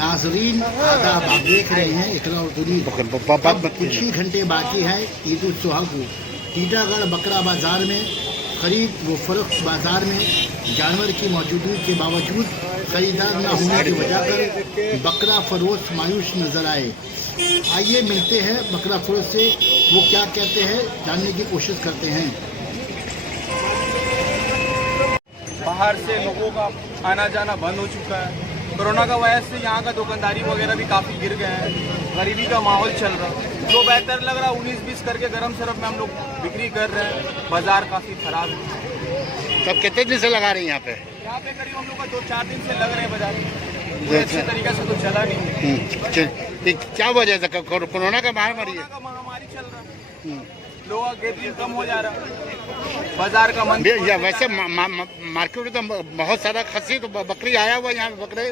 नाजरीन आदाब, आप देख रहे हैं इकरा और दुनी। अब कुछ ही घंटे बाकी है ईद उल जुहा को। टीटागढ़ बकरा बाज़ार में खरीद व फरोख्त बाज़ार में जानवर की मौजूदगी के बावजूद खरीदार न होने की वजह पर बकरा फरोश मायूस नजर आए। आइए मिलते हैं बकरा फरोश से, वो क्या कहते हैं जानने की कोशिश करते हैं। बाहर से लोगों का आना जाना बंद हो चुका है। कोरोना का वजह से यहाँ का दुकानदारी वगैरह भी काफ़ी गिर गए हैं। गरीबी का माहौल चल रहा है। जो बेहतर लग रहा है 19-20 करके गरम सरफ में हम लोग बिक्री कर रहे हैं। बाजार काफ़ी खराब है। तब कितने दिन से लगा रहे हैं यहाँ पे? यहाँ पे करीब हम लोग का 2-4 दिन से लग रहे हैं बाजार में। अच्छे तरीके से तो चला नहीं है। क्या वजह से? कोरोना का महामारी है। महामारी चल रहा है, लोगों का गैदरिंग कम हो जा रहा है, बाजार का मन वैसे मार्केट में तो बहुत सारा खस्सी तो बकरी आया हुआ यहाँ पे। बकरे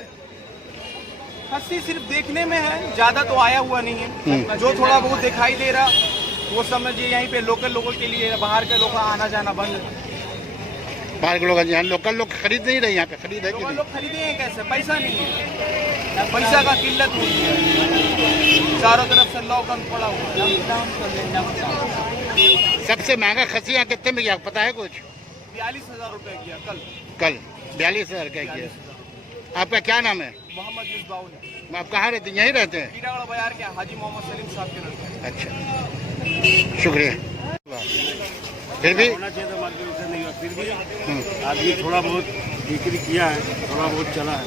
खस्सी सिर्फ देखने में है, ज्यादा तो आया हुआ नहीं है। जो थोड़ा बहुत दिखाई दे रहा वो समझिए यहीं पे लोकल लोगों के लिए, बाहर के लोग आना जाना बंद है। बाहर के लोग यहाँ लोकल लोग खरीद नहीं रहे। यहाँ पे खरीद है कि नहीं? लोग खरीदेंगे कैसे? पैसा नहीं है, पैसा का किल्लत हुई है। चारों तरफ से लॉकडाउन पड़ा हुआ है। सबसे महंगा खस्सी यहाँ कितने में गया पता है कुछ? 42,000 रुपये किया कल 42,000 का किया। आपका क्या नाम है? मोहम्मद मिसबाउल। आप कहाँ रहते हैं? यहीं रहते हैं? टीटागढ़ बाजार के हाजी मोहम्मद सलीम साहब के लड़के। अच्छा, शुक्रिया। फिर भी होना चाहिए था, मार्केट से नहीं हुआ। फिर भी आदमी थोड़ा बहुत बिक्री किया है, थोड़ा बहुत चला है।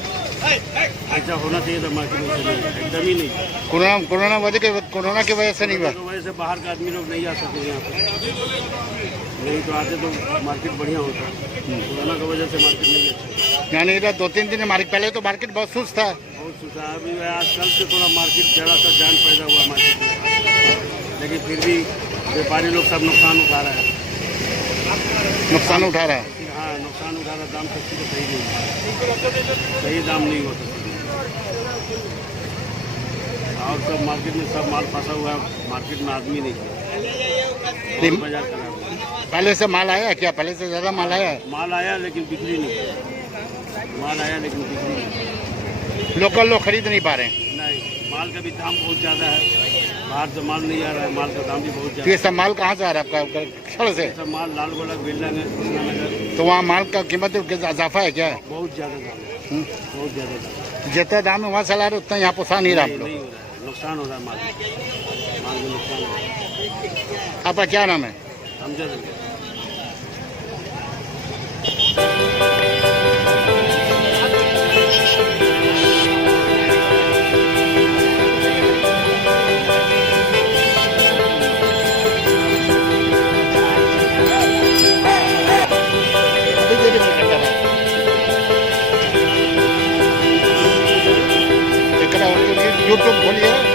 ऐसा होना चाहिए था, मार्केट से नहीं, एकदम ही नहीं। कोरोना की वजह से नहीं हुआ। तो वजह से बाहर के आदमी लोग नहीं आ सकते यहाँ पर। नहीं तो आते तो मार्केट बढ़िया होता। कोरोना की वजह से मार्केट नहीं अच्छा। यानी इधर 2-3 दिन मार्केट, पहले तो मार्केट बहुत सुस्त था। बहुत सुधा अभी आजकल से थोड़ा मार्केट जरा सा जान पैदा हुआ मार्केट में, लेकिन फिर भी व्यापारी लोग सब नुकसान उठा रहा है। नुकसान उठा रहा है। हाँ, नुकसान उठा रहा। दाम सस्ती तो सही नहीं, सही दाम नहीं होता। और सब मार्केट में सब माल फंसा हुआ है, मार्केट में आदमी नहीं है। बाजार खराब है। पहले से माल आया क्या? पहले से ज़्यादा माल आया? माल आया लेकिन बिक्री नहीं। माल आया लेकिन बिक्री नहीं। लोकल लोग खरीद नहीं पा रहे हैं। नहीं, माल का भी दाम बहुत ज़्यादा है। बाहर से माल नहीं आ रहा है, माल का दाम भी बहुत ज़्यादा ये सब माल कहाँ से आ रहा है आपका? क्षण से सब माल लालगोला, बेलनगर, कृष्णानगर। तो वहाँ माल का कीमत इजाफा है क्या? बहुत ज़्यादा दाम है, बहुत ज़्यादा दाम है। जितना दाम है वहाँ से ला रहे उतना यहाँ पोसा नहीं रहा आप लोग। नहीं हो रहा है, नुकसान हो रहा है। माल में नुकसान हो रहा है। आपका क्या नाम है? समझा यूट्यूब खोलिए।